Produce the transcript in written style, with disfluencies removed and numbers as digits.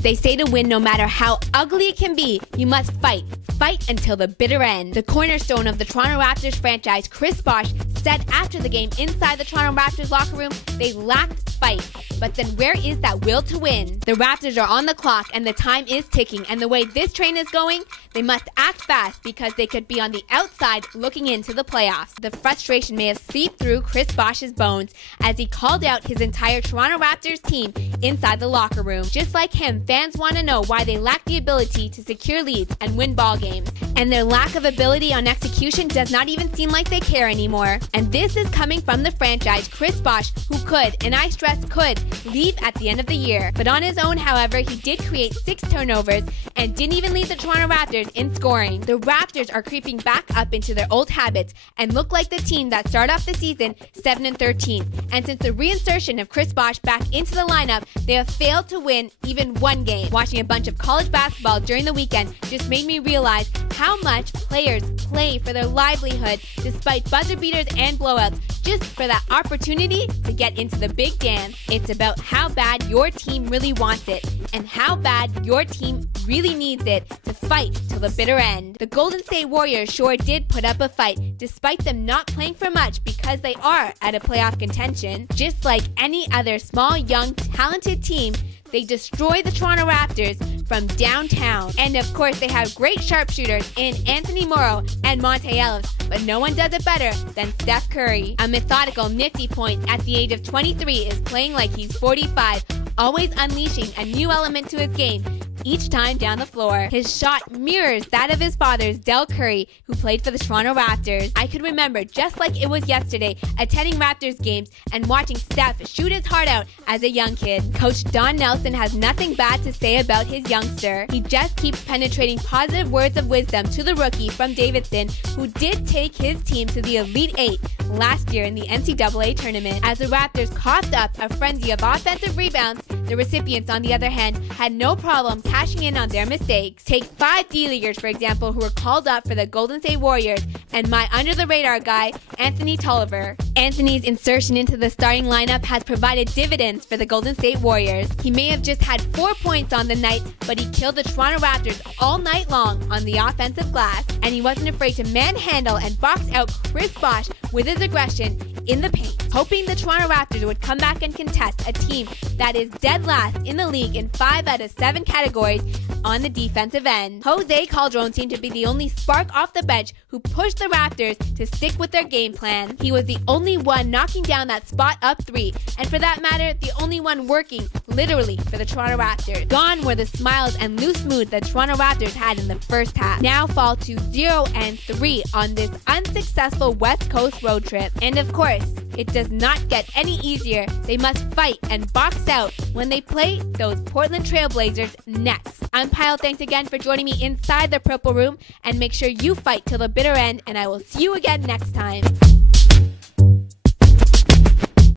They say to win, no matter how ugly it can be, you must fight. Fight until the bitter end. The cornerstone of the Toronto Raptors franchise, Chris Bosh, said after the game inside the Toronto Raptors locker room, they lacked fight. But then where is that will to win? The Raptors are on the clock and the time is ticking, and the way this train is going, they must act fast because they could be on the outside looking into the playoffs. The frustration may have seeped through Chris Bosh's bones as he called out his entire Toronto Raptors team inside the locker room. Just like him, fans want to know why they lack the ability to secure leads and win ball games. And their lack of ability on execution does not even seem like they care anymore. And this is coming from the franchise, Chris Bosh, who could, and I stress could, leave at the end of the year. But on his own, however, he did create 6 turnovers and didn't even lead the Toronto Raptors in scoring. The Raptors are creeping back up into their old habits and look like the team that started off the season 7-13. And since the reinsertion of Chris Bosh back into the lineup, they have failed to win even one game. Watching a bunch of college basketball during the weekend just made me realize how much players play for their livelihood despite buzzer beaters and blowouts just for that opportunity to get into the big dance. It's about how bad your team really wants it and how bad your team really needs it to fight till the bitter end. The Golden State Warriors sure did put up a fight despite them not playing for much because they are at a playoff contention. Just like any other small, young, talented team, they destroy the Toronto Raptors from downtown. And of course, they have great sharpshooters in Anthony Morrow and Mario Ellis, but no one does it better than Steph Curry. A methodical, nifty point at the age of 23 is playing like he's 45, always unleashing a new element to his game each time down the floor. His shot mirrors that of his father's, Del Curry, who played for the Toronto Raptors. I could remember, just like it was yesterday, attending Raptors games and watching Steph shoot his heart out as a young kid. Coach Don Nelson has nothing bad to say about his youngster. He just keeps penetrating positive words of wisdom to the rookie from Davidson, who did take his team to the Elite 8 last year in the NCAA tournament. As the Raptors coughed up a frenzy of offensive rebounds, the recipients, on the other hand, had no problem cashing in on their mistakes. Take 5 D-Leaguers, for example, who were called up for the Golden State Warriors, and my under-the-radar guy, Anthony Tolliver. Anthony's insertion into the starting lineup has provided dividends for the Golden State Warriors. He may have just had 4 points on the night, but he killed the Toronto Raptors all night long on the offensive glass, and he wasn't afraid to manhandle and box out Chris Bosh with his aggression in the paint, hoping the Toronto Raptors would come back and contest a team that is dead last in the league in 5 out of 7 categories on the defensive end. Jose Calderon seemed to be the only spark off the bench who pushed the Raptors to stick with their game plan. He was the only one knocking down that spot up 3, and for that matter, the only one working literally for the Toronto Raptors. Gone were the smiles and loose mood the Toronto Raptors had in the first half. Now fall to 0-3 on this unsuccessful West Coast road trip. And of course, it does not get any easier. They must fight and box out when they play those Portland Trail Blazers next. I'm Pyle. Thanks again for joining me inside the Purple Room, and make sure you fight till the bitter end, and I will see you again next time.